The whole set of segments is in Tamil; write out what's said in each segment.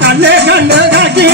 நாயந்தா கண்ணு கண்டு காக்கி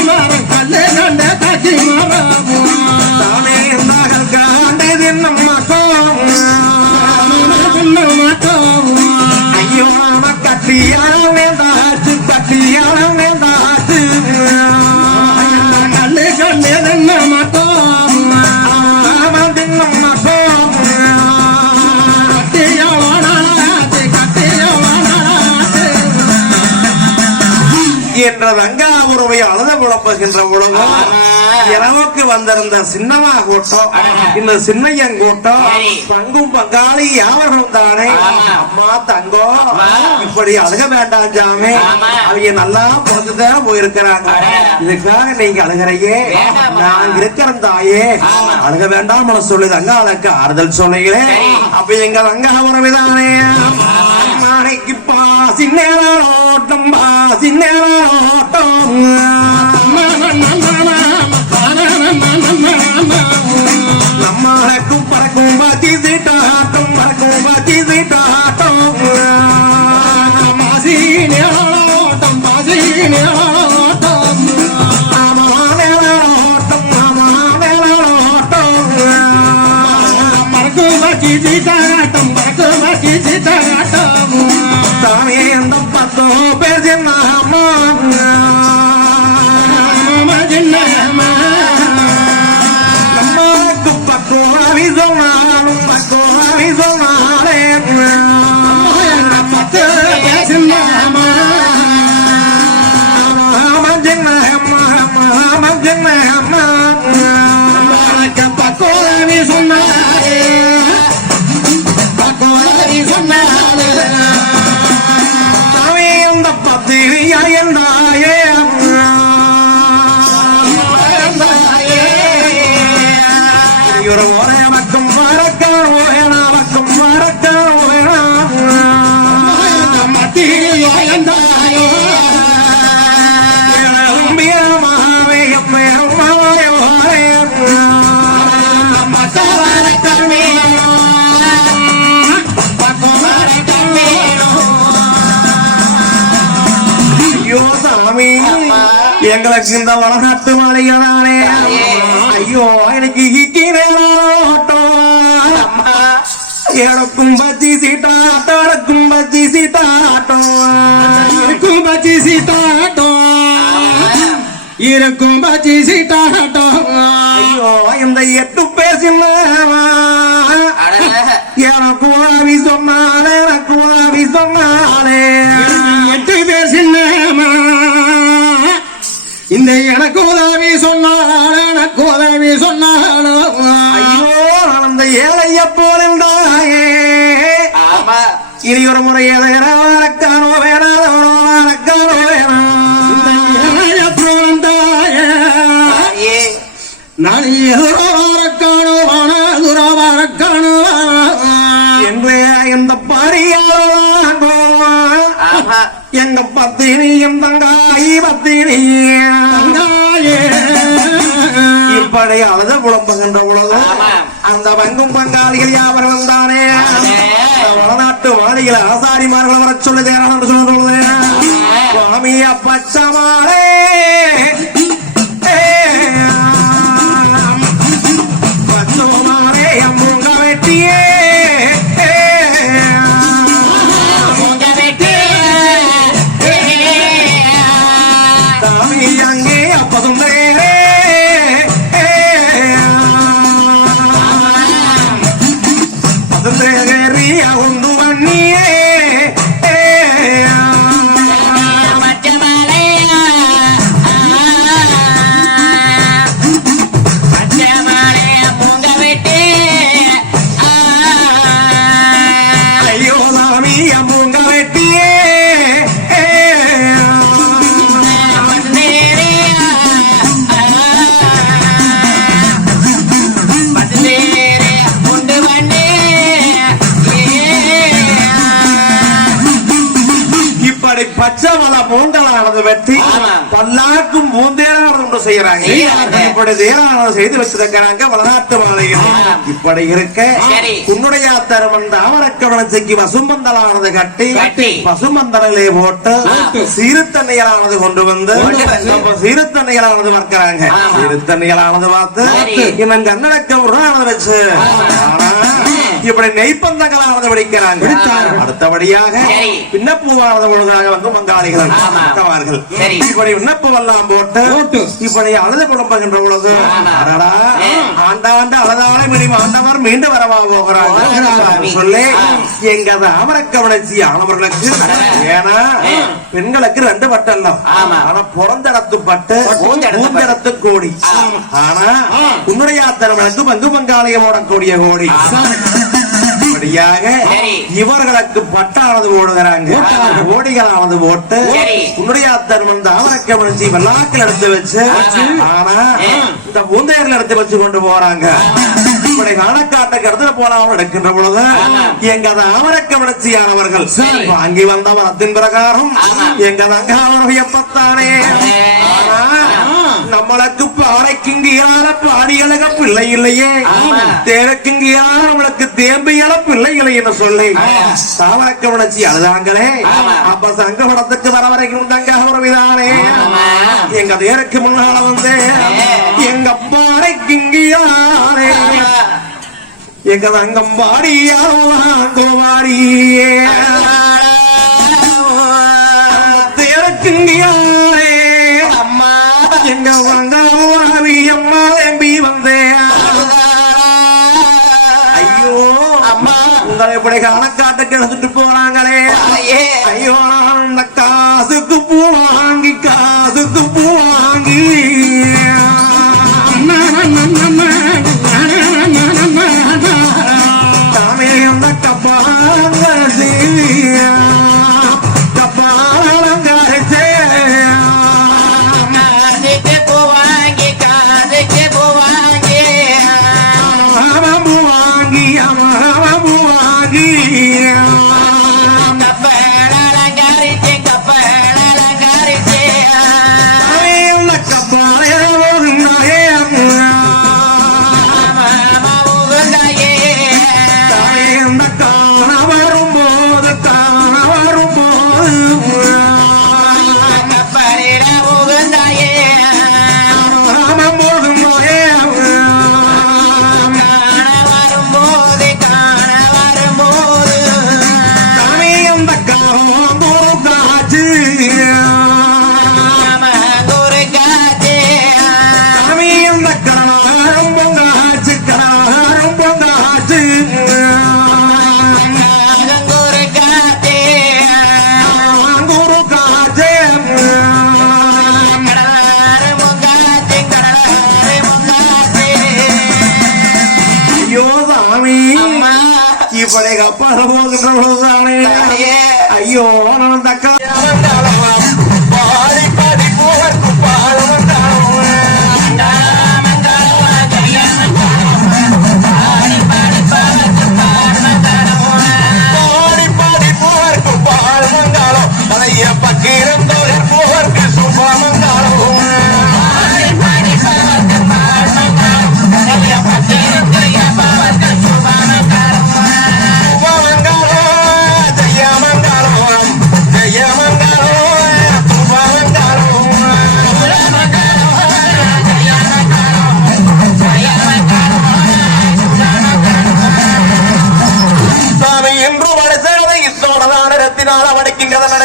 என்ற ரங்காபுரவை அழுத புலப்புகின்ற பொழுது இரவுக்கு வந்திருந்த சின்னமா கூட்டம் இந்த சின்னையன் கூட்டம். பங்கும் பங்காளி யாவரும் தானே? அம்மா தங்கம். இப்படி அழுக வேண்டாம் ஜாமி. அவங்க நல்லா பிறந்துதான் போயிருக்கிறாங்க. இதுக்காக நீங்க அழுகிறையே. நான் இருக்கிறேன் தாயே. அழுக வேண்டாம் சொல்லி தங்காளுக்கு ஆறுதல் சொன்னீங்களே சரி. அப்ப எங்க ரங்காபுரவை தானே? நாளைக்கு பாசி நேரோட்டம் நம்மளுக்கும் பறக்கும் பாத்தி சீட்டாட்டம் பறக்கும் பாத்தி சீட்டாட்டம் பாசி நேரோட்டம் பாசி நேரோட்டம் ஆமா நேரோட்டம் ஆமா நேரோட்டம் மறக்கு பாக்கி சீட்டாட்டம் மறக்கு பாக்கி சீட்டாட்டம் தானே அந்த பத்தோ சொன்னாரே பக்கோதவி சொன்னாரே சாமி அந்த பத்திரியா என்றாயே ஒரு மறக்க மறக்க சாமி எங்களுக்கு இந்த வளநாட்டு மாளிகைதானே ஐயோ எனக்கு நேரம் எனக்கும் பச்சி சீட்டாட்டம் எனக்கும் பச்சி சீட்டாட்டம் இருக்கும் பச்சி சீட்டாட்டம் இருக்கும் பச்சி சீட்டாட்டம் ஐயோ இந்த எட்டு பேசின எனக்கு சொன்னாலே எனக்கு சொன்னாலே எனக்கு உதவி சொன்னாலும் எனக்கு உதவி சொன்னாலும் ஐயோ அந்த ஏழைய போலிருந்தாயே இனி ஒரு முறை எதற்கானோ வேணாதவனோ வணக்கானோ வேணாம் நான் எதிரோரக்கானோ துரவாரக்கானோ என்று இந்த பரியாளோ எங்க பத்தினியும் தங்காய் பத்தினி. இப்படி அழுத புலம்புகின்ற பொழுது அந்த பங்கும் பங்காளிகள் யாவர் வந்தானே? வடநாட்டு வாணிகள் ஆசாரிமார்கள் வர சொல்லி தேரான் என்று சொல்லுறது சுவாமி அப்பச்சமாலே வெட்டி ஆமா. பல்லாக்கும் பூந்தேரானது ஒன்று செய்யறாங்க. இப்படி தேரானது செய்து வச்சிருக்கிறாங்க வளநாட்டு மாலையில். இப்படி இருக்க. உன்னுடைய தருமன் தாமரக்கவனத்துக்கு வசுமந்தலானது கட்டி கட்டி. பசுமந்தனிலே போட்டு ஆ. சீருத்தண்ணியலானது கொண்டு வந்து சீருத்தண்ணியலானது பார்க்கிறாங்க ஆமா. சீருத்தண்ணியலானது பார்த்து. இன்னும் கண்ணடக்க உருவானது வச்சு ஆனா இப்படி நெய்ப்பந்தங்களானது பிடிக்கிறாங்க. அடுத்தபடியாக சரி. விண்ணப்பூவானது பொழுதாக வந்து. மற்றவர்கள். சரி. இப்படி விண்ணப்பம் எல்லாம் போட்டு போட்டு. இப்படி அழுது குழம்புகின்ற பொழுது. அடடா. ஆண்டாண்டு அழுதாலே மினி ஆண்டவர் மீண்டு வரவா போகிறாங்க. சொல்லி. எங்க அமரக்கவனச்சி ஆனவர்களுக்கு ஏன்னா. பெண்களுக்கு ரெண்டு பட்டல்லம் ஆமா. ஆனா பிறந்தடத்து பட்டு பூந்தெடத்து பட்டு. பூந்தடத்து கோடி ஆமா. ஆனா. உன்னுடைய அத்தனவனுக்கு பங்கு பங்காளியம் ஓடக்கூடிய கோடி அப்படியாக சரி. இவர்களுக்கு பட்டானது ஓடுகிறாங்க ஓட்டு சரி. உன்னுடைய அத்தன் தாமரக்க மனுச்சி வெள்ளாக்கில் எடுத்து வச்சு. ஆனா. இந்த பூந்தையர்கள் எடுத்து வச்சு கொண்டு போறாங்க இப்படி காணக்காட்டுக்கு இடத்துல போலாம் எடுக்கின்ற பொழுது ஆமா. எங்க தாமரக்க மனுச்சியானவர்கள் சரி. வாங்கி வந்த வரத்தின் பிரகாரம் ஆமா. எங்க தங்காவருடைய பத்தானே நம்மளுக்கு பாறைக்குங்கியால பாடியழக பிள்ளை இல்லையே ஆமா. தேரக்குங்கியால நம்மளுக்கு தேம்பியல பிள்ளை இல்லைன்னு சொல்லி. தாவரக்க உணர்ச்சி அழுதாங்களே ஆமா. அப்ப சங்க படத்துக்கு வர வரைக்கும் தங்க உறவிதானே. எங்க தேருக்கு முன்னால வந்து. எங்க பாறைக்குங்கியாரே எங்க தங்கம் பாடியாடியே தேரக்குங்கியாரே உங்களை இப்படி கணக்காட்டுக்கு எடுத்துட்டு போறாங்களே ஐயே. அந்த காசுக்கு பூ வாங்கி காசுக்கு பூ வாங்கி தாமே அந்த கப்பாலங்கரிசி இப்படி கப்பால போகின்ற ஐயோ நான் தக்கா சாமி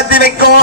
நடத்தி வைக்கும்.